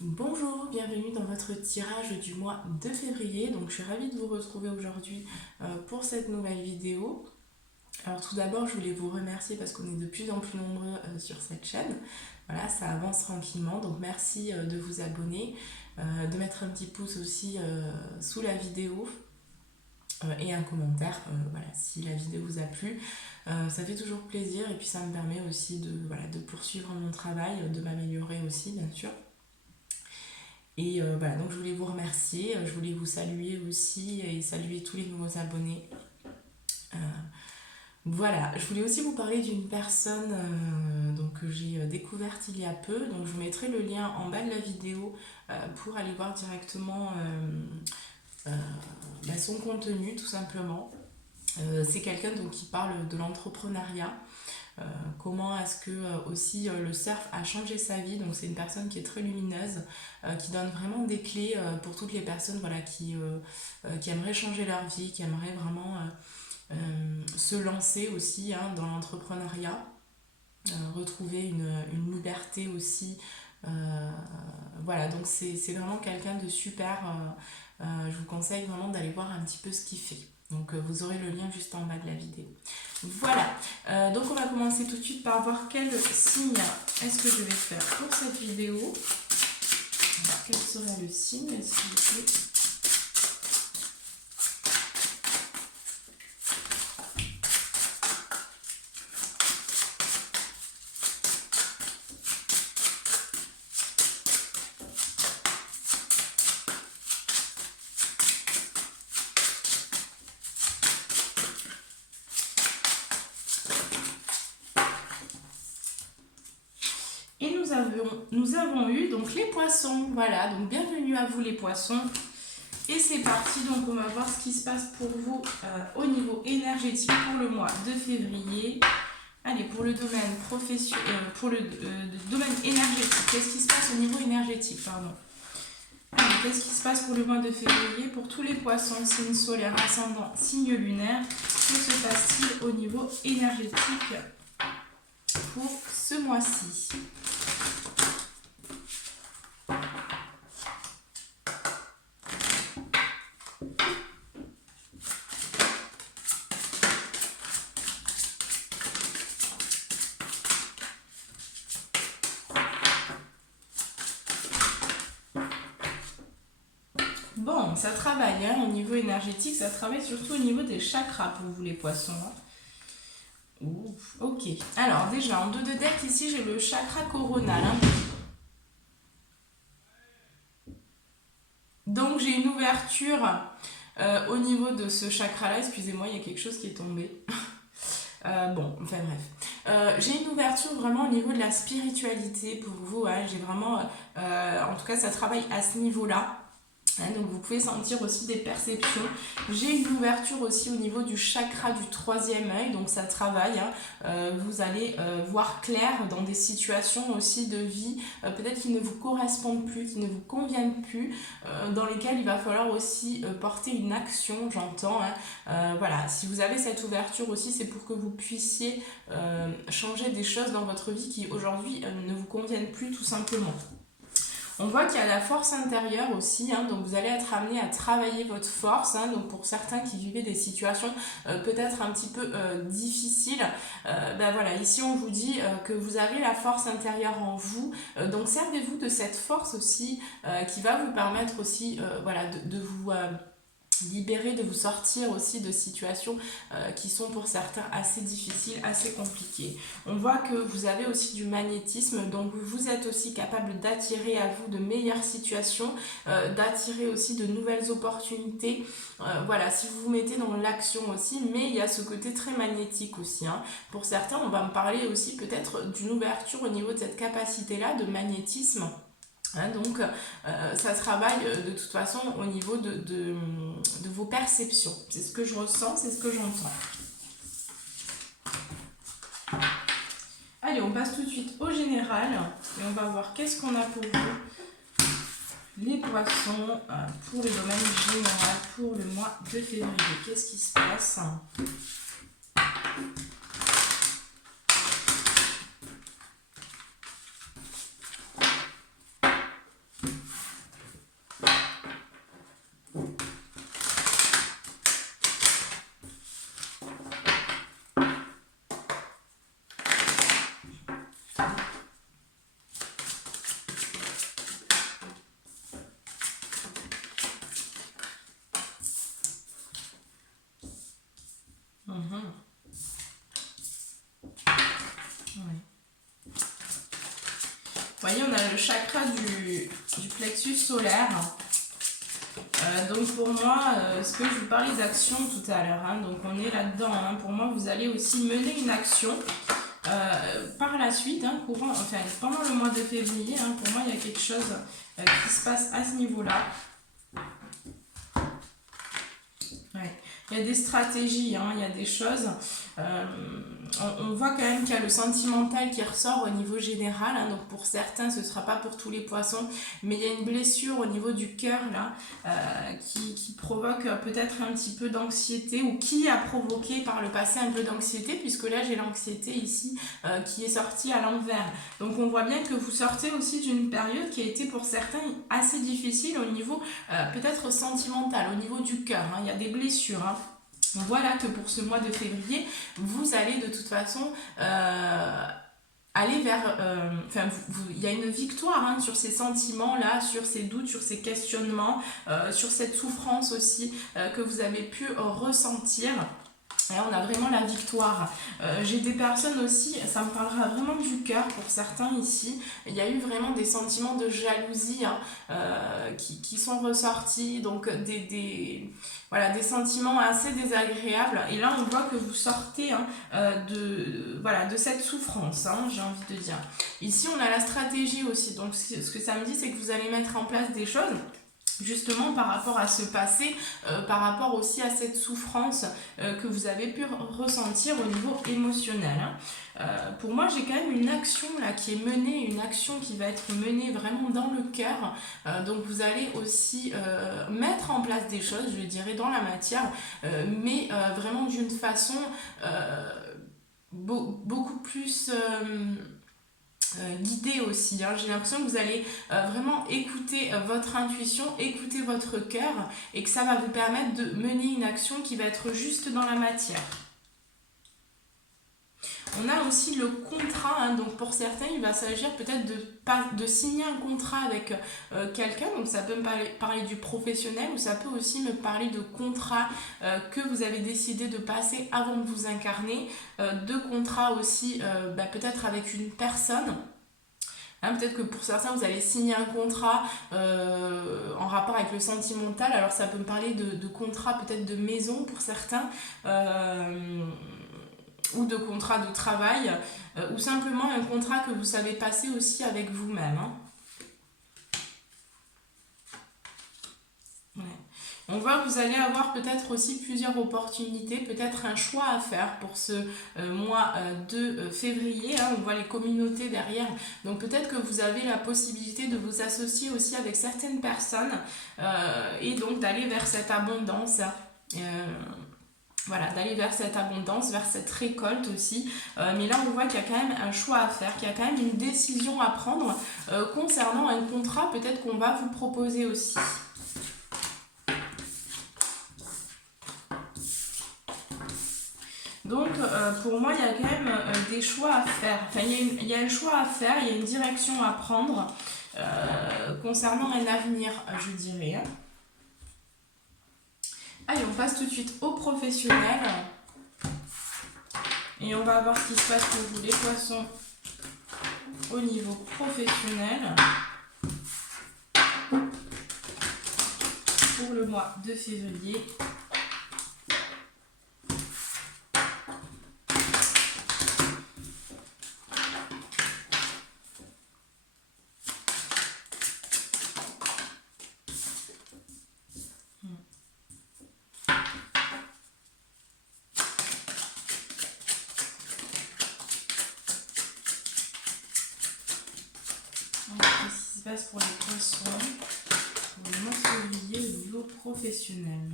Bonjour, bienvenue dans votre tirage du mois de février. Donc je suis ravie de vous retrouver aujourd'hui pour cette nouvelle vidéo. Alors tout d'abord, je voulais vous remercier parce qu'on est de plus en plus nombreux sur cette chaîne. Voilà, ça avance tranquillement. Donc merci de vous abonner, de mettre un petit pouce aussi sous la vidéo et un commentaire. Voilà, si la vidéo vous a plu, ça fait toujours plaisir et puis ça me permet aussi de poursuivre mon travail, de m'améliorer aussi bien sûr. Et voilà, donc je voulais vous remercier, je voulais vous saluer aussi et saluer tous les nouveaux abonnés. Euh, voilà, je voulais aussi vous parler d'une personne que j'ai découverte il y a peu. Donc je vous mettrai le lien en bas de la vidéo pour aller voir directement son contenu tout simplement. C'est quelqu'un donc qui parle de l'entrepreneuriat. Comment est-ce que aussi le surf a changé sa vie. Donc c'est une personne qui est très lumineuse, qui donne vraiment des clés pour toutes les personnes voilà, qui aimeraient changer leur vie, qui aimeraient vraiment se lancer aussi dans l'entrepreneuriat, retrouver une liberté aussi. Voilà, donc c'est vraiment quelqu'un de super. Je vous conseille vraiment d'aller voir un petit peu ce qu'il fait. Donc vous aurez le lien juste en bas de la vidéo. Voilà, donc on va commencer tout de suite par voir quel signe est-ce que je vais faire pour cette vidéo. Alors, quel serait le signe, s'il vous plaît? Et nous avons eu donc les poissons. Voilà, donc bienvenue à vous les poissons. Et c'est parti, donc on va voir ce qui se passe pour vous au niveau énergétique pour le mois de février. Allez, pour le domaine professionnel, pour le domaine énergétique, qu'est-ce qui se passe au niveau énergétique, pardon. Allez, qu'est-ce qui se passe pour le mois de février pour tous les poissons, signe solaire, ascendant, signe lunaire? Que se passe-t-il au niveau énergétique pour ce mois-ci? Bon, ça travaille au niveau énergétique, ça travaille surtout au niveau des chakras pour vous les poissons. Ouf, ok. Alors déjà, en dos de deck, ici, j'ai le chakra coronal. Donc j'ai une ouverture au niveau de ce chakra-là. Excusez-moi, il y a quelque chose qui est tombé. Bon, enfin bref. J'ai une ouverture vraiment au niveau de la spiritualité pour vous. J'ai vraiment, en tout cas, ça travaille à ce niveau-là. Donc vous pouvez sentir aussi des perceptions. J'ai une ouverture aussi au niveau du chakra du troisième œil, donc ça travaille. Vous allez voir clair dans des situations aussi de vie, peut-être qui ne vous correspondent plus, qui ne vous conviennent plus, dans lesquelles il va falloir aussi porter une action, j'entends. Voilà, si vous avez cette ouverture aussi, c'est pour que vous puissiez changer des choses dans votre vie qui aujourd'hui ne vous conviennent plus tout simplement. On voit qu'il y a la force intérieure aussi, donc vous allez être amené à travailler votre force. Donc pour certains qui vivaient des situations peut-être un petit peu difficiles, voilà, ici on vous dit que vous avez la force intérieure en vous. Donc servez-vous de cette force aussi qui va vous permettre aussi voilà, de vous libérer, de vous sortir aussi de situations qui sont pour certains assez difficiles, assez compliquées. On voit que vous avez aussi du magnétisme, donc vous êtes aussi capable d'attirer à vous de meilleures situations, d'attirer aussi de nouvelles opportunités. Voilà, si vous vous mettez dans l'action aussi, mais il y a ce côté très magnétique aussi. Pour certains, on va me parler aussi peut-être d'une ouverture au niveau de cette capacité-là de magnétisme. Donc ça travaille de toute façon au niveau de vos perceptions. C'est ce que je ressens, c'est ce que j'entends. Allez, on passe tout de suite au général et on va voir qu'est-ce qu'on a pour vous, les poissons, pour le domaine général pour le mois de février. Qu'est-ce qui se passe ? voyez, on a le chakra du plexus solaire. Donc pour moi, ce que je vous parlais d'action tout à l'heure, hein, donc on est là-dedans. Hein, pour moi, vous allez aussi mener une action par la suite, hein, pendant le mois de février. Hein, pour moi, il y a quelque chose qui se passe à ce niveau-là. Ouais. Il y a des stratégies, hein, il y a des choses. On voit quand même qu'il y a le sentimental qui ressort au niveau général. Hein, donc pour certains, ce ne sera pas pour tous les poissons. Mais il y a une blessure au niveau du cœur là qui provoque peut-être un petit peu d'anxiété ou qui a provoqué par le passé un peu d'anxiété. Puisque là, j'ai l'anxiété ici qui est sortie à l'envers. Donc on voit bien que vous sortez aussi d'une période qui a été pour certains assez difficile au niveau peut-être sentimental, au niveau du cœur. Hein, il y a des blessures. Hein. Voilà que pour ce mois de février, vous allez de toute façon aller vers... il y a une victoire hein, sur ces sentiments-là, sur ces doutes, sur ces questionnements, sur cette souffrance aussi que vous avez pu ressentir. Et on a vraiment la victoire. J'ai des personnes aussi, ça me parlera vraiment du cœur pour certains ici. Il y a eu vraiment des sentiments de jalousie hein, qui sont ressortis, donc des sentiments assez désagréables. Et là, on voit que vous sortez hein, de cette souffrance, hein, j'ai envie de dire. Ici, on a la stratégie aussi. Donc, ce que ça me dit, c'est que vous allez mettre en place des choses justement par rapport à ce passé, par rapport aussi à cette souffrance que vous avez pu ressentir au niveau émotionnel. Hein. Pour moi, j'ai quand même une action là qui est menée, une action qui va être menée vraiment dans le cœur. Donc vous allez aussi mettre en place des choses, je dirais, dans la matière, mais vraiment d'une façon beaucoup plus... guidé aussi. Hein. J'ai l'impression que vous allez vraiment écouter votre intuition, écouter votre cœur et que ça va vous permettre de mener une action qui va être juste dans la matière. On a aussi le contrat, hein, donc pour certains, il va s'agir peut-être de signer un contrat avec quelqu'un, donc ça peut me parler du professionnel ou ça peut aussi me parler de contrat que vous avez décidé de passer avant de vous incarner, de contrat aussi peut-être avec une personne. Hein, peut-être que pour certains, vous allez signer un contrat en rapport avec le sentimental, alors ça peut me parler de contrat peut-être de maison pour certains, ou de contrat de travail, ou simplement un contrat que vous savez passer aussi avec vous-même. Hein. Ouais. On voit que vous allez avoir peut-être aussi plusieurs opportunités, peut-être un choix à faire pour ce mois de février. Hein, on voit les communautés derrière. Donc peut-être que vous avez la possibilité de vous associer aussi avec certaines personnes et donc d'aller vers cette abondance. D'aller vers cette abondance, vers cette récolte aussi. Mais là, on voit qu'il y a quand même un choix à faire, qu'il y a quand même une décision à prendre concernant un contrat peut-être qu'on va vous proposer aussi. Donc, pour moi, il y a quand même des choix à faire. Enfin, il y a un choix à faire, il y a une direction à prendre concernant un avenir, je dirais. Hein. Allez, on passe tout de suite au professionnel. Et on va voir ce qui se passe pour vous, les poissons, au niveau professionnel. Pour le mois de février. Qu'est-ce qui se passe pour les poissons pour le mois de février au niveau professionnel?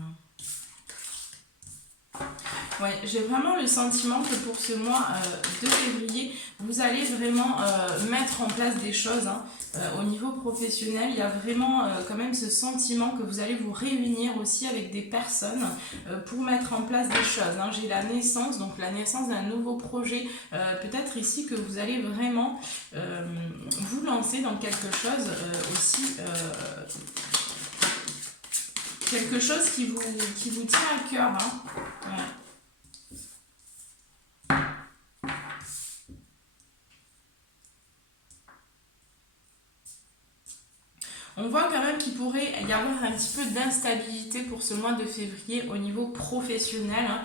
Ouais, j'ai vraiment le sentiment que pour ce mois de février, vous allez vraiment mettre en place des choses. Hein. Au niveau professionnel, il y a vraiment quand même ce sentiment que vous allez vous réunir aussi avec des personnes pour mettre en place des choses. Hein. J'ai la naissance, donc la naissance d'un nouveau projet. Peut-être ici que vous allez vraiment vous lancer dans quelque chose aussi... quelque chose qui vous tient à cœur. Hein. Ouais. On voit quand même qu'il pourrait y avoir un petit peu d'instabilité pour ce mois de février au niveau professionnel. Hein.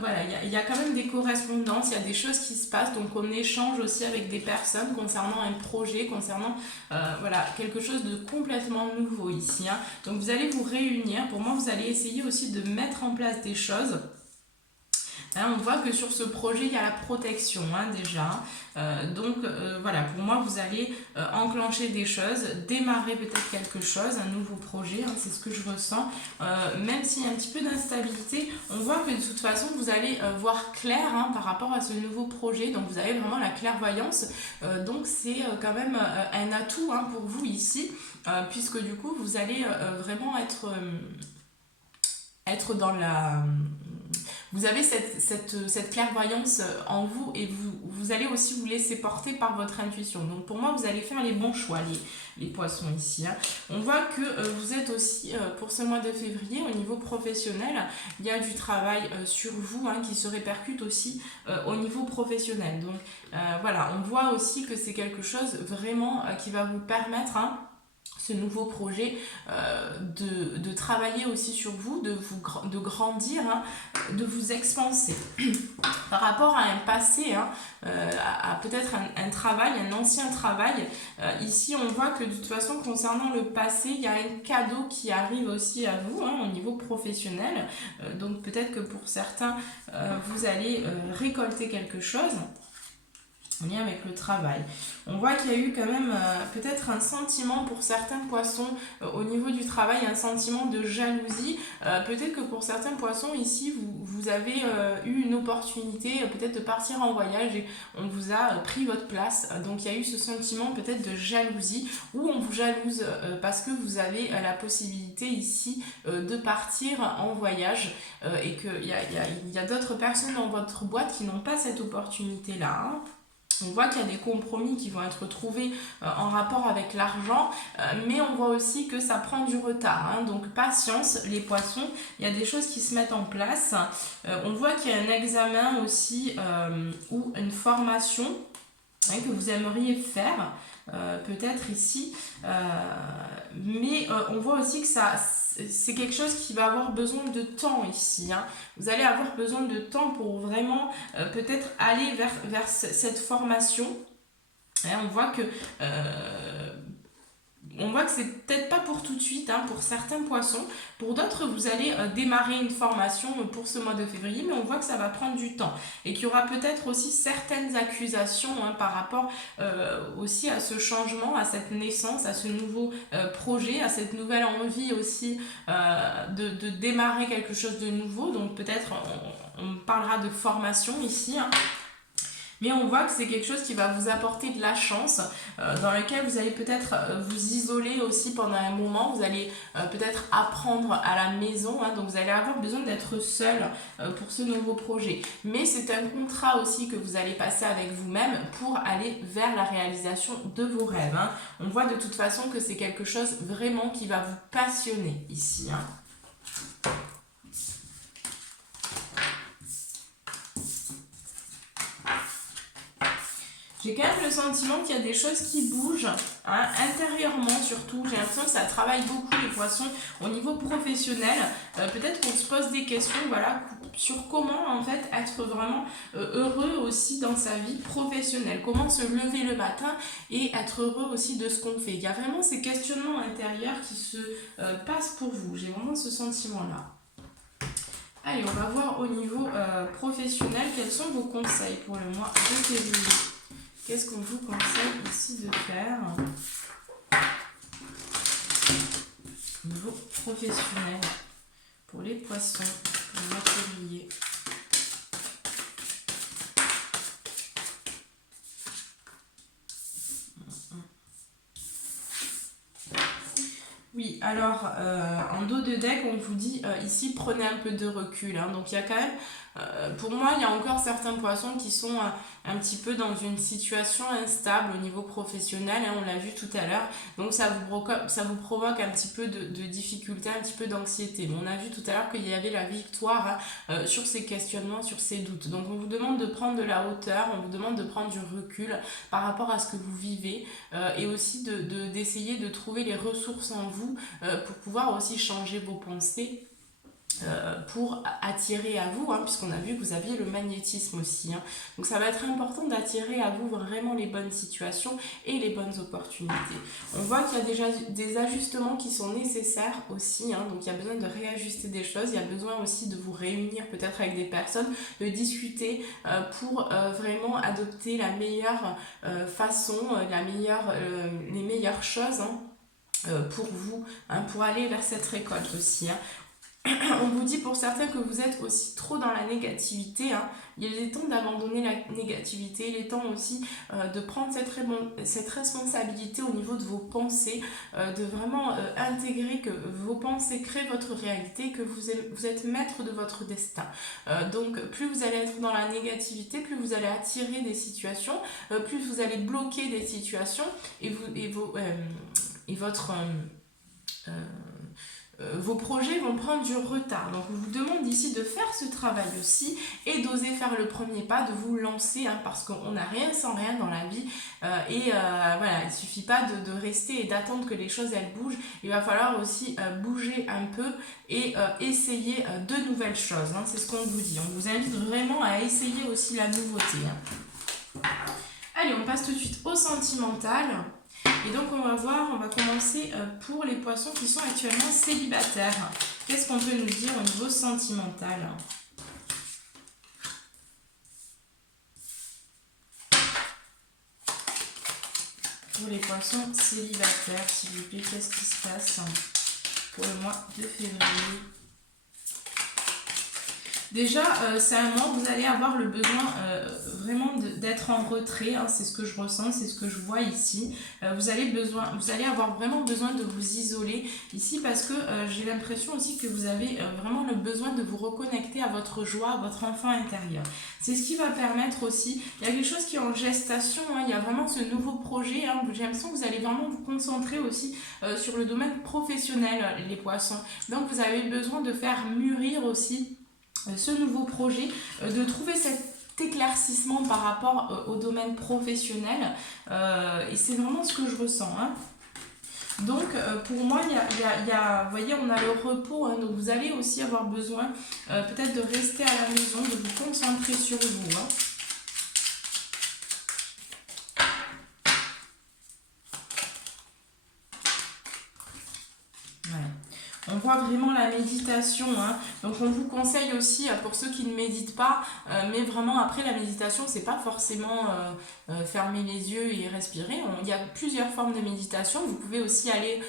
Voilà, il y a quand même des correspondances, il y a des choses qui se passent, donc on échange aussi avec des personnes concernant un projet, concernant voilà, quelque chose de complètement nouveau ici. Hein. Donc vous allez vous réunir, pour moi vous allez essayer aussi de mettre en place des choses. Hein, on voit que sur ce projet, il y a la protection hein, déjà. Donc voilà, pour moi, vous allez enclencher des choses, démarrer peut-être quelque chose, un nouveau projet, hein, c'est ce que je ressens. Même s'il y a un petit peu d'instabilité, on voit que de toute façon, vous allez voir clair hein, par rapport à ce nouveau projet. Donc vous avez vraiment la clairvoyance. Donc c'est quand même un atout hein, pour vous ici, puisque du coup, vous allez vraiment être dans la... Vous avez cette clairvoyance en vous et vous allez aussi vous laisser porter par votre intuition. Donc pour moi, vous allez faire les bons choix, les poissons ici. Hein. On voit que vous êtes aussi, pour ce mois de février, au niveau professionnel, il y a du travail sur vous hein, qui se répercute aussi au niveau professionnel. Donc voilà, on voit aussi que c'est quelque chose vraiment qui va vous permettre... Hein, ce nouveau projet de travailler aussi sur vous, de grandir, hein, de vous expanser. Par rapport à un passé, hein, à peut-être un travail, un ancien travail, ici on voit que de toute façon concernant le passé, il y a un cadeau qui arrive aussi à vous hein, au niveau professionnel. Donc peut-être que pour certains, vous allez récolter quelque chose en lien avec le travail. On voit qu'il y a eu quand même peut-être un sentiment pour certains poissons au niveau du travail, un sentiment de jalousie. Peut-être que pour certains poissons ici, vous avez eu une opportunité peut-être de partir en voyage et on vous a pris votre place. Donc il y a eu ce sentiment peut-être de jalousie où on vous jalouse parce que vous avez la possibilité ici de partir en voyage et qu'il y a d'autres personnes dans votre boîte qui n'ont pas cette opportunité-là. Hein. On voit qu'il y a des compromis qui vont être trouvés en rapport avec l'argent, mais on voit aussi que ça prend du retard. Hein. Donc patience, les poissons, il y a des choses qui se mettent en place. On voit qu'il y a un examen aussi ou une formation hein, que vous aimeriez faire, peut-être ici. Mais on voit aussi que c'est quelque chose qui va avoir besoin de temps ici. Hein. Vous allez avoir besoin de temps pour vraiment peut-être aller vers cette formation. Et on voit que c'est peut-être pas pour tout de suite, hein, pour certains poissons. Pour d'autres, vous allez démarrer une formation pour ce mois de février, mais on voit que ça va prendre du temps. Et qu'il y aura peut-être aussi certaines accusations hein, par rapport aussi à ce changement, à cette naissance, à ce nouveau projet, à cette nouvelle envie aussi de démarrer quelque chose de nouveau. Donc peut-être on parlera de formation ici. Hein. Mais on voit que c'est quelque chose qui va vous apporter de la chance, dans lequel vous allez peut-être vous isoler aussi pendant un moment. Vous allez peut-être apprendre à la maison, hein, donc vous allez avoir besoin d'être seul pour ce nouveau projet. Mais c'est un contrat aussi que vous allez passer avec vous-même pour aller vers la réalisation de vos rêves. Hein. On voit de toute façon que c'est quelque chose vraiment qui va vous passionner ici. Hein. J'ai quand même le sentiment qu'il y a des choses qui bougent, hein, intérieurement surtout. J'ai l'impression que ça travaille beaucoup les poissons au niveau professionnel. Peut-être qu'on se pose des questions voilà, sur comment en fait être vraiment heureux aussi dans sa vie professionnelle. Comment se lever le matin et être heureux aussi de ce qu'on fait. Il y a vraiment ces questionnements intérieurs qui se passent pour vous. J'ai vraiment ce sentiment-là. Allez, on va voir au niveau professionnel quels sont vos conseils pour le mois de février. Qu'est-ce qu'on vous conseille ici de faire au niveau professionnel pour les poissons, pour le mois de février? Oui, alors en dos de deck, on vous dit ici prenez un peu de recul. Hein, donc il y a quand même Pour moi, il y a encore certains poissons qui sont un petit peu dans une situation instable au niveau professionnel, hein, on l'a vu tout à l'heure, donc ça vous provoque un petit peu de difficulté, un petit peu d'anxiété. Mais on a vu tout à l'heure qu'il y avait la victoire, hein, sur ces questionnements, sur ces doutes. Donc on vous demande de prendre de la hauteur, on vous demande de prendre du recul par rapport à ce que vous vivez, et aussi d'essayer de trouver les ressources en vous, pour pouvoir aussi changer vos pensées, pour attirer à vous, hein, puisqu'on a vu que vous aviez le magnétisme aussi, hein. Donc ça va être important d'attirer à vous vraiment les bonnes situations et les bonnes opportunités. On voit qu'il y a déjà des ajustements qui sont nécessaires aussi, hein, donc il y a besoin de réajuster des choses, il y a besoin aussi de vous réunir peut-être avec des personnes, de discuter, pour vraiment adopter la meilleure façon, les meilleures choses, hein, pour vous, hein, pour aller vers cette récolte aussi, hein. On vous dit pour certains que vous êtes aussi trop dans la négativité, hein. Il est temps d'abandonner la négativité, il est temps aussi de prendre cette responsabilité au niveau de vos pensées, de vraiment intégrer que vos pensées créent votre réalité, que vous êtes maître de votre destin. Donc plus vous allez être dans la négativité, plus vous allez attirer des situations, plus vous allez bloquer des situations et vos projets vont prendre du retard. Donc on vous demande ici de faire ce travail aussi et d'oser faire le premier pas, de vous lancer, hein, parce qu'on n'a rien sans rien dans la vie, voilà, il ne suffit pas de rester et d'attendre que les choses elles bougent. Il va falloir aussi bouger un peu et essayer de nouvelles choses, hein, c'est ce qu'on vous dit. On vous invite vraiment à essayer aussi la nouveauté, hein. Allez, on passe tout de suite au sentimental. Et donc on va commencer pour les poissons qui sont actuellement célibataires. Qu'est-ce qu'on peut nous dire au niveau sentimental? Pour les poissons célibataires, s'il vous plaît, qu'est-ce qui se passe pour le mois de février? Déjà, c'est un mois où vous allez avoir le besoin vraiment d'être en retrait, hein, c'est ce que je ressens, c'est ce que je vois ici. Vous allez avoir vraiment besoin de vous isoler ici parce que j'ai l'impression aussi que vous avez vraiment le besoin de vous reconnecter à votre joie, à votre enfant intérieur. C'est ce qui va permettre aussi, il y a quelque chose qui est en gestation, hein, il y a vraiment ce nouveau projet, hein, j'ai l'impression que vous allez vraiment vous concentrer aussi sur le domaine professionnel, les poissons. Donc vous avez besoin de faire mûrir aussi ce nouveau projet, de trouver cet éclaircissement par rapport au domaine professionnel, et c'est vraiment ce que je ressens, hein. Donc pour moi vous voyez, on a le repos, hein, donc vous allez aussi avoir besoin peut-être de rester à la maison, de vous concentrer sur vous, hein. On voit vraiment la méditation, hein. Donc on vous conseille aussi, pour ceux qui ne méditent pas, mais vraiment après la méditation, c'est pas forcément fermer les yeux et respirer. Il y a plusieurs formes de méditation. Vous pouvez aussi aller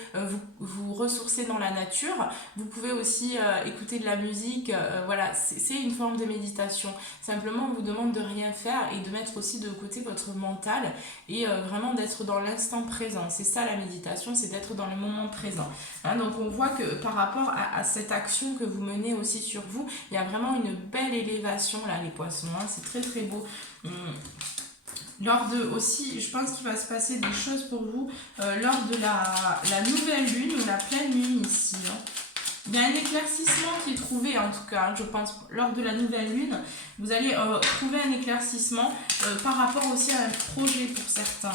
vous ressourcer dans la nature. Vous pouvez aussi écouter de la musique. Voilà, c'est une forme de méditation. Simplement, on vous demande de rien faire et de mettre aussi de côté votre mental et vraiment d'être dans l'instant présent. C'est ça la méditation, c'est d'être dans le moment présent, hein. Donc on voit que par rapport à cette action que vous menez aussi sur vous, il y a vraiment une belle élévation là, les poissons, hein. C'est très très beau. Lors de aussi, je pense qu'il va se passer des choses pour vous lors de la nouvelle lune ou la pleine lune ici, hein. Il y a un éclaircissement qui est trouvé en tout cas, hein, je pense, lors de la nouvelle lune. Vous allez trouver un éclaircissement par rapport aussi à un projet pour certains.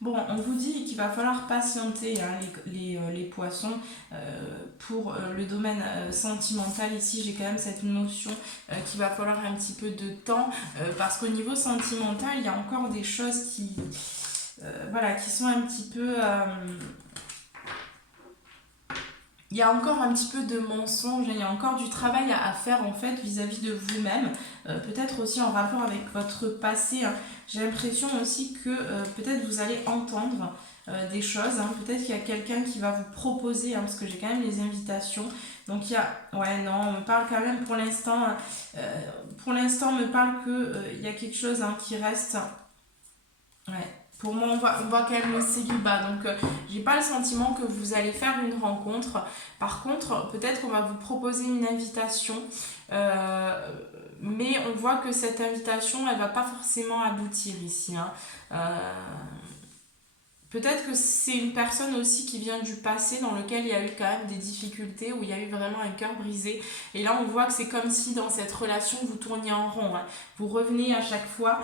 Bon, on vous dit qu'il va falloir patienter, hein, les poissons, pour le domaine sentimental. Ici, j'ai quand même cette notion qu'il va falloir un petit peu de temps, parce qu'au niveau sentimental, il y a encore des choses voilà, qui sont un petit peu... il y a encore un petit peu de mensonge, il y a encore du travail à faire en fait vis-à-vis de vous-même, peut-être aussi en rapport avec votre passé, hein. J'ai l'impression aussi que peut-être vous allez entendre des choses. Hein. Peut-être qu'il y a quelqu'un qui va vous proposer, hein, parce que j'ai quand même les invitations. Donc il y a... Ouais, non, on me parle quand même pour l'instant... on me parle qu'il y a quelque chose hein, qui reste... Ouais. Pour moi, on voit quand même le célibat. Donc, j'ai pas le sentiment que vous allez faire une rencontre. Par contre, peut-être qu'on va vous proposer une invitation. Mais on voit que cette invitation, elle va pas forcément aboutir ici. Hein. Peut-être que c'est une personne aussi qui vient du passé dans lequel il y a eu quand même des difficultés, où il y a eu vraiment un cœur brisé. Et là, on voit que c'est comme si dans cette relation, vous tourniez en rond. Hein. Vous revenez à chaque fois.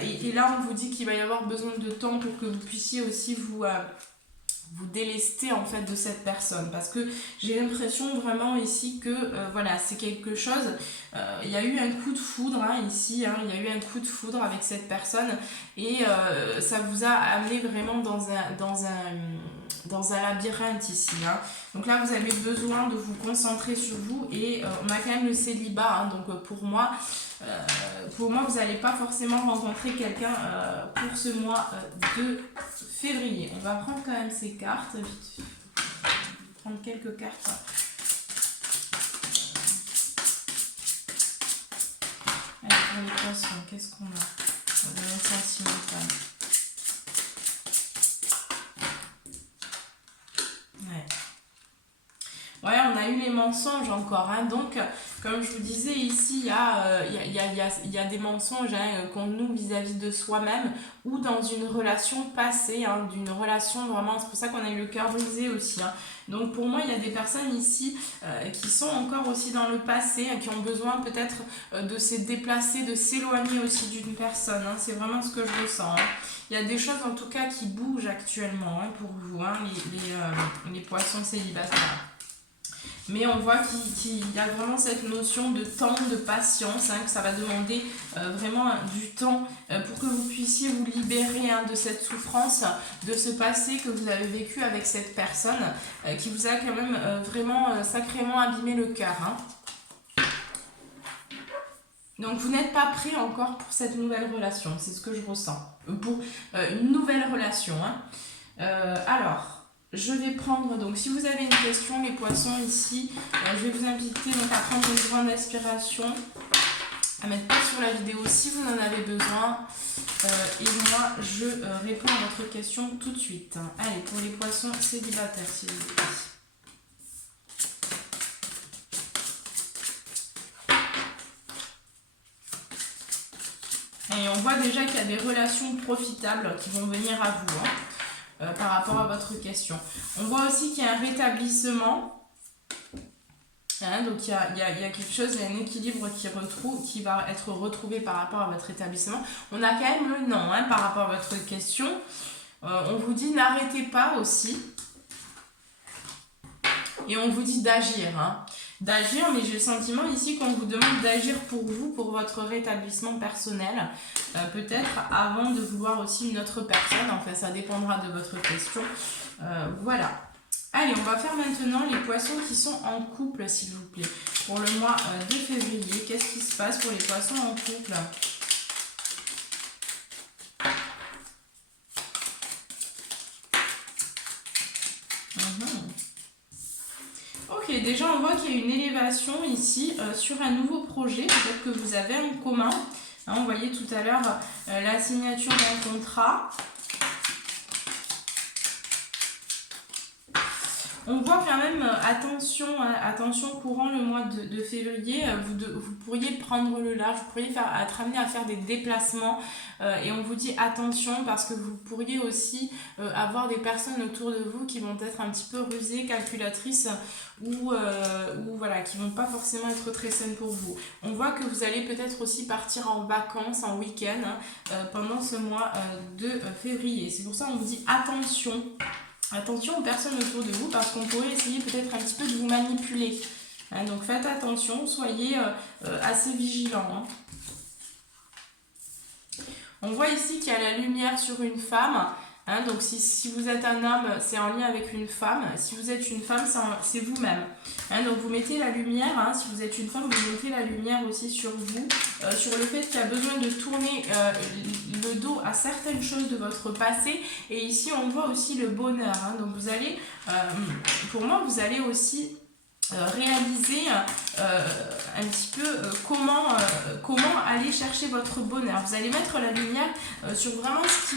Et là, on vous dit qu'il va y avoir besoin de temps pour que vous puissiez aussi vous délester en fait de cette personne, parce que j'ai l'impression vraiment ici que voilà, c'est quelque chose, il y a eu un coup de foudre hein, ici, hein, il y a eu un coup de foudre avec cette personne et ça vous a amené vraiment dans un labyrinthe ici. Hein. Donc là, vous avez besoin de vous concentrer sur vous et on a quand même le célibat, hein, donc pour moi, vous n'allez pas forcément rencontrer quelqu'un pour ce mois de février. On va prendre quand même ces cartes. Prendre quelques cartes. Allez, pour les poissons, qu'est-ce qu'on a? On a un sentimental. Ouais, on a eu les mensonges encore. Hein. Donc, comme je vous disais, ici, il y a des mensonges hein, qu'on noue vis-à-vis de soi-même ou dans une relation passée, hein, d'une relation vraiment... C'est pour ça qu'on a eu le cœur brisé aussi. Hein. Donc, pour moi, il y a des personnes ici qui sont encore aussi dans le passé, qui ont besoin peut-être de se déplacer, de s'éloigner aussi d'une personne. Hein. C'est vraiment ce que je ressens. Hein. Il y a des choses en tout cas qui bougent actuellement hein, pour vous, hein, les poissons célibataires. Mais on voit qu'il y a vraiment cette notion de temps, de patience, hein, que ça va demander vraiment du temps pour que vous puissiez vous libérer hein, de cette souffrance, de ce passé que vous avez vécu avec cette personne qui vous a quand même vraiment sacrément abîmé le cœur. Hein. Donc vous n'êtes pas prêt encore pour cette nouvelle relation, c'est ce que je ressens. Pour une nouvelle relation. Hein. Alors... Je vais prendre, donc si vous avez une question, les poissons ici, je vais vous inviter donc, à prendre une grande inspiration, à mettre pas sur la vidéo si vous en avez besoin. Et moi, je réponds à votre question tout de suite. Allez, pour les poissons célibataires, s'il vous plaît. Et on voit déjà qu'il y a des relations profitables qui vont venir à vous. Hein. Par rapport à votre question. On voit aussi qu'il y a un rétablissement. Hein, donc il y a quelque chose, il y a un équilibre qui va être retrouvé par rapport à votre établissement. On a quand même le non hein, par rapport à votre question. On vous dit n'arrêtez pas aussi. Et on vous dit d'agir. Hein. D'agir, mais j'ai le sentiment ici qu'on vous demande d'agir pour vous, pour votre rétablissement personnel. Peut-être avant de vouloir aussi une autre personne. Enfin, ça dépendra de votre question. Voilà. Allez, on va faire maintenant les poissons qui sont en couple, s'il vous plaît. Pour le mois de février, qu'est-ce qui se passe pour les poissons en couple ? Ok, déjà on voit qu'il y a une élévation ici sur un nouveau projet, peut-être que vous avez en commun. Hein, on voyait tout à l'heure la signature d'un contrat. On voit quand même, attention courant le mois de février, vous pourriez prendre le large, vous pourriez être amené à faire des déplacements et on vous dit attention parce que vous pourriez aussi avoir des personnes autour de vous qui vont être un petit peu rusées, calculatrices ou voilà, qui vont pas forcément être très saines pour vous. On voit que vous allez peut-être aussi partir en vacances, en week-end pendant ce mois de février. C'est pour ça qu'on vous dit attention. Attention aux personnes autour de vous parce qu'on pourrait essayer peut-être un petit peu de vous manipuler. Hein, donc faites attention, soyez assez vigilants. Hein. On voit ici qu'il y a la lumière sur une femme. Hein, donc si vous êtes un homme, c'est en lien avec une femme. Si vous êtes une femme, c'est vous-même. Hein, donc vous mettez la lumière, hein, si vous êtes une femme, vous mettez la lumière aussi sur vous, sur le fait qu'il y a besoin de tourner le dos à certaines choses de votre passé. Et ici, on voit aussi le bonheur. Hein, donc vous allez, pour moi, vous allez aussi réaliser un petit peu comment aller chercher votre bonheur. Vous allez mettre la lumière sur vraiment ce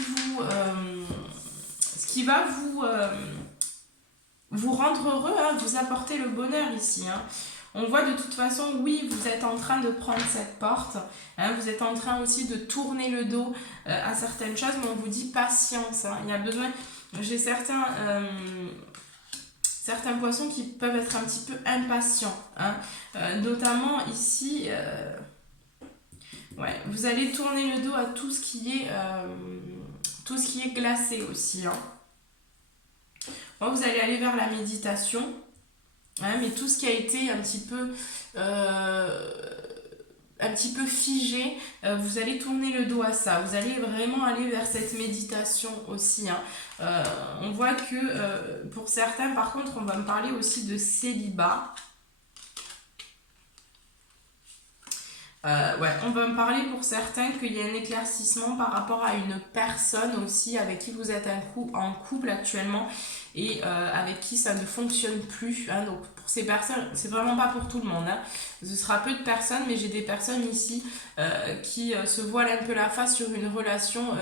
qui va vous rendre heureux, hein, vous apporter le bonheur ici. Hein. On voit de toute façon, oui, vous êtes en train de prendre cette porte, hein, vous êtes en train aussi de tourner le dos à certaines choses, mais on vous dit patience. Hein. Il y a besoin, j'ai certains poissons qui peuvent être un petit peu impatients, hein. Notamment ici, ouais, vous allez tourner le dos à tout ce qui est glacé aussi. Hein. Bon, vous allez aller vers la méditation, hein, mais tout ce qui a été un petit peu figé, vous allez tourner le dos à ça. Vous allez vraiment aller vers cette méditation aussi. Hein. On voit que pour certains, par contre, on va me parler aussi de célibat. Ouais, on va me parler pour certains qu'il y a un éclaircissement par rapport à une personne aussi avec qui vous êtes en couple actuellement et avec qui ça ne fonctionne plus. Hein. Donc pour ces personnes, c'est vraiment pas pour tout le monde. Hein. Ce sera peu de personnes, mais j'ai des personnes ici qui se voilent un peu la face sur une relation.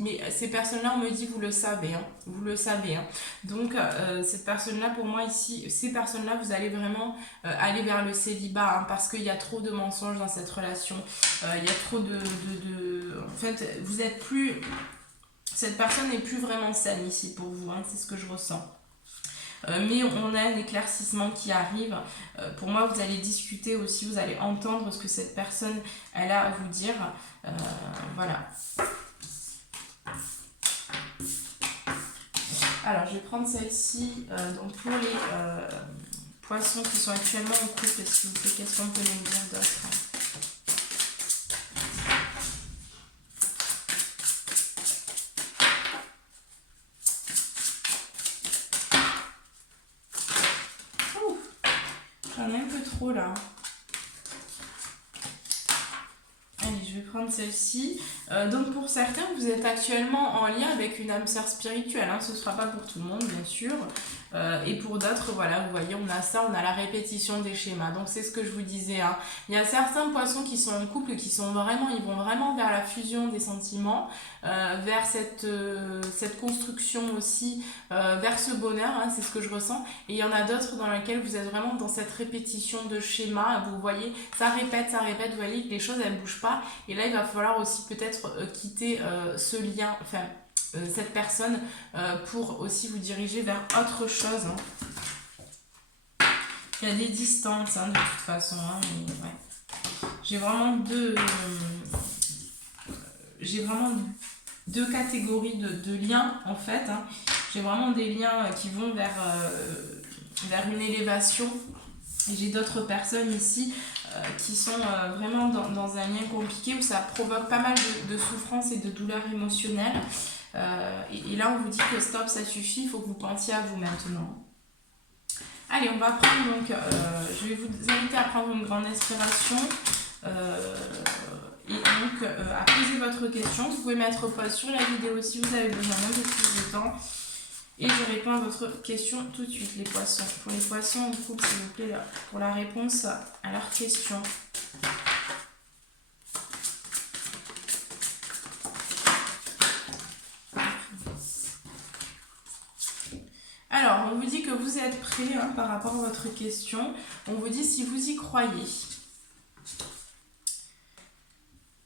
Mais ces personnes-là, on me dit, vous le savez. Hein. Vous le savez. Hein. Donc cette personne-là, pour moi ici, ces personnes-là, vous allez vraiment aller vers le célibat, hein, parce qu'il y a trop de mensonges dans cette relation. Il y a trop en fait, vous êtes plus... Cette personne n'est plus vraiment saine ici pour vous, hein, c'est ce que je ressens. Mais on a un éclaircissement qui arrive. Pour moi, vous allez discuter aussi, vous allez entendre ce que cette personne elle a à vous dire. Voilà. Alors, je vais prendre celle-ci. Donc, pour les poissons qui sont actuellement en couple, s'il vous plaît, qu'est-ce qu'on peut nous dire d'autre ? J'en ai un peu trop là. Allez, je vais prendre celle-ci. Donc pour certains, vous êtes actuellement en lien avec une âme sœur spirituelle. Hein. Ce ne sera pas pour tout le monde, bien sûr. Et pour d'autres, voilà, vous voyez, on a ça, on a la répétition des schémas. Donc c'est ce que je vous disais. Hein. Il y a certains poissons qui sont en couple, ils vont vraiment vers la fusion des sentiments, vers cette construction aussi, vers ce bonheur, hein, c'est ce que je ressens. Et il y en a d'autres dans lesquels vous êtes vraiment dans cette répétition de schémas. Vous voyez, ça répète, vous voyez que les choses, elles ne bougent pas. Et là, il va falloir aussi peut-être quitter ce lien, enfin... cette personne pour aussi vous diriger vers autre chose. Hein. Il y a des distances, hein, de toute façon. Hein, mais ouais. J'ai vraiment deux catégories de liens en fait. Hein. J'ai vraiment des liens qui vont vers une élévation. Et j'ai d'autres personnes ici qui sont vraiment dans un lien compliqué où ça provoque pas mal de souffrance et de douleur émotionnelle. Et là on vous dit que stop, ça suffit, il faut que vous pensiez à vous maintenant. Allez, on va prendre donc, je vais vous inviter à prendre une grande inspiration et donc à poser votre question. Vous pouvez mettre pause sur la vidéo si vous avez besoin d'un peu plus de temps. Et je réponds à votre question tout de suite, les poissons. Pour les poissons en couple, s'il vous plaît, là, pour la réponse à leur question. Alors, on vous dit que vous êtes prêts, hein, par rapport à votre question. On vous dit si vous y croyez.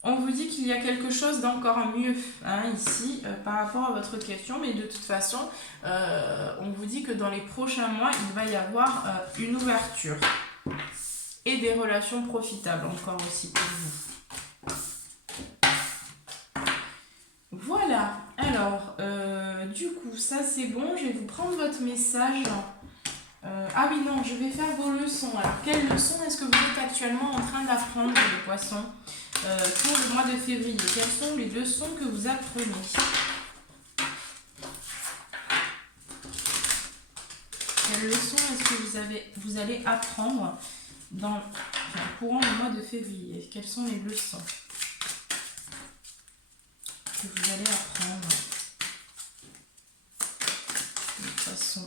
On vous dit qu'il y a quelque chose d'encore mieux, hein, ici par rapport à votre question, mais de toute façon, on vous dit que dans les prochains mois, il va y avoir une ouverture et des relations profitables encore aussi pour vous. Voilà, alors, du coup, ça c'est bon, je vais vous prendre votre message. Ah oui, non, je vais faire vos leçons. Alors, quelles leçons est-ce que vous êtes actuellement en train d'apprendre, les poissons, pour le mois de février? Quelles sont les leçons que vous apprenez? quelle leçon est-ce que vous allez apprendre dans courant le mois de février? Quelles sont les leçons que vous allez apprendre, les poissons?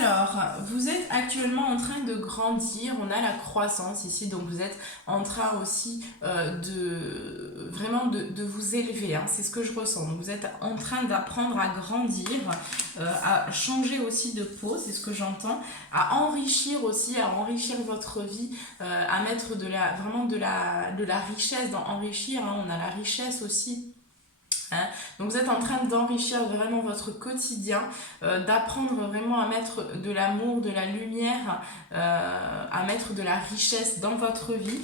Alors, vous êtes actuellement en train de grandir, on a la croissance ici, donc vous êtes en train aussi de vous élever, hein, c'est ce que je ressens. Donc vous êtes en train d'apprendre à grandir, à changer aussi de peau, c'est ce que j'entends, à enrichir votre vie, à mettre de la richesse dans enrichir, hein, on a la richesse aussi. Hein, donc vous êtes en train d'enrichir vraiment votre quotidien, d'apprendre vraiment à mettre de l'amour, de la lumière, à mettre de la richesse dans votre vie.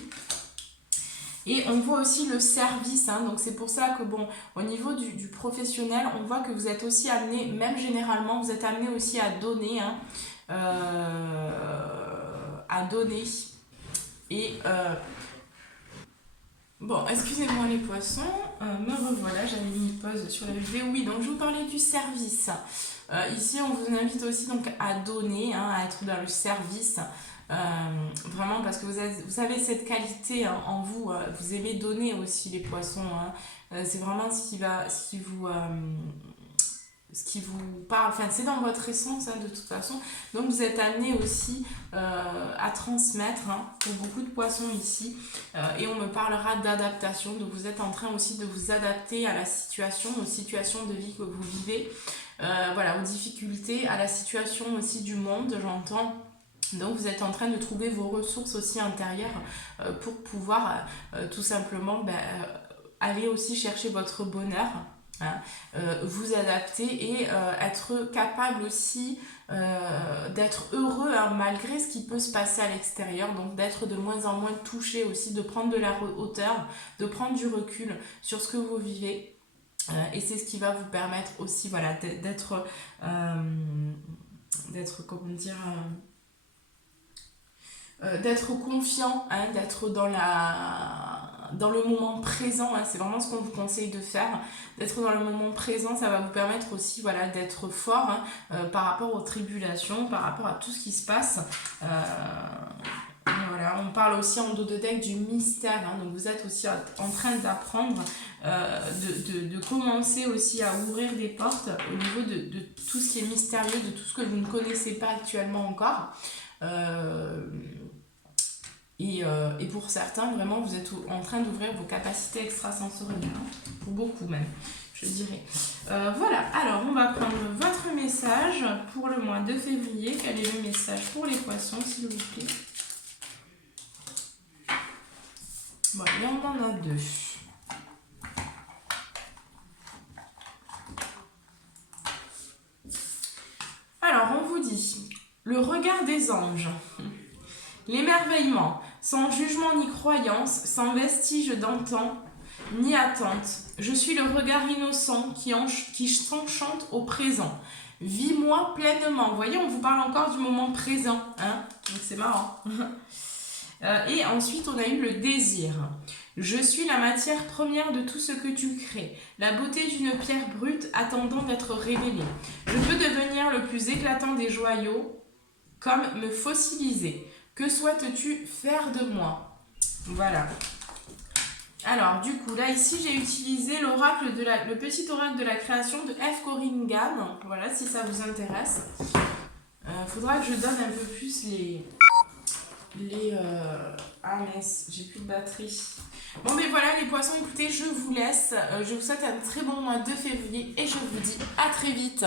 Et on voit aussi le service, hein, donc c'est pour ça que bon, au niveau du professionnel, on voit que vous êtes aussi amené, même généralement, vous êtes amené aussi à donner, hein, Et bon, excusez-moi les poissons, me revoilà, j'avais mis pause sur la vidéo. Oui, donc je vous parlais du service. Ici, on vous invite aussi donc à donner, hein, à être dans le service. Vraiment parce que vous avez cette qualité, hein, en vous, vous aimez donner aussi les poissons, hein. C'est vraiment ce qui vous parle, enfin c'est dans votre essence, hein, de toute façon. Donc vous êtes amené aussi à transmettre, hein, pour beaucoup de poissons ici, et on me parlera d'adaptation. Donc vous êtes en train aussi de vous adapter à la situation, aux situations de vie que vous vivez, voilà, aux difficultés, à la situation aussi du monde, j'entends. Donc vous êtes en train de trouver vos ressources aussi intérieures, pour pouvoir tout simplement aller aussi chercher votre bonheur, hein, vous adapter et être capable aussi d'être heureux, hein, malgré ce qui peut se passer à l'extérieur, donc d'être de moins en moins touché aussi, de prendre de la hauteur, de prendre du recul sur ce que vous vivez, et c'est ce qui va vous permettre aussi, voilà, d'être comment dire, d'être confiant, hein, d'être dans le moment présent, hein, c'est vraiment ce qu'on vous conseille de faire, d'être dans le moment présent. Ça va vous permettre aussi, voilà, d'être fort, hein, par rapport aux tribulations, par rapport à tout ce qui se passe. Voilà, on parle aussi en dos de deck du mystère, hein, donc vous êtes aussi en train d'apprendre, de commencer aussi à ouvrir des portes au niveau de tout ce qui est mystérieux, de tout ce que vous ne connaissez pas actuellement encore. Et pour certains, vraiment, vous êtes en train d'ouvrir vos capacités extrasensorielles, hein, pour beaucoup même, je dirais. Voilà, alors on va prendre votre message pour le mois de février. Quel est le message pour les poissons, s'il vous plaît? Bon, il y en a deux. Alors, on vous dit, le regard des anges. L'émerveillement, sans jugement ni croyance, sans vestige d'antan ni attente. Je suis le regard innocent qui s'enchante au présent. Vis-moi pleinement. Vous voyez, on vous parle encore du moment présent, hein, donc c'est marrant. Et ensuite, on a eu le désir. Je suis la matière première de tout ce que tu crées, la beauté d'une pierre brute attendant d'être révélée. Je peux devenir le plus éclatant des joyaux, comme me fossiliser. Que souhaites-tu faire de moi? Voilà. Alors, du coup, là, ici, j'ai utilisé le petit oracle de la création de F. Corringham. Voilà, si ça vous intéresse. Faudra que je donne un peu plus Ah, mince, j'ai plus de batterie. Bon, mais voilà, les poissons, écoutez, je vous laisse. Je vous souhaite un très bon mois de février et je vous dis à très vite.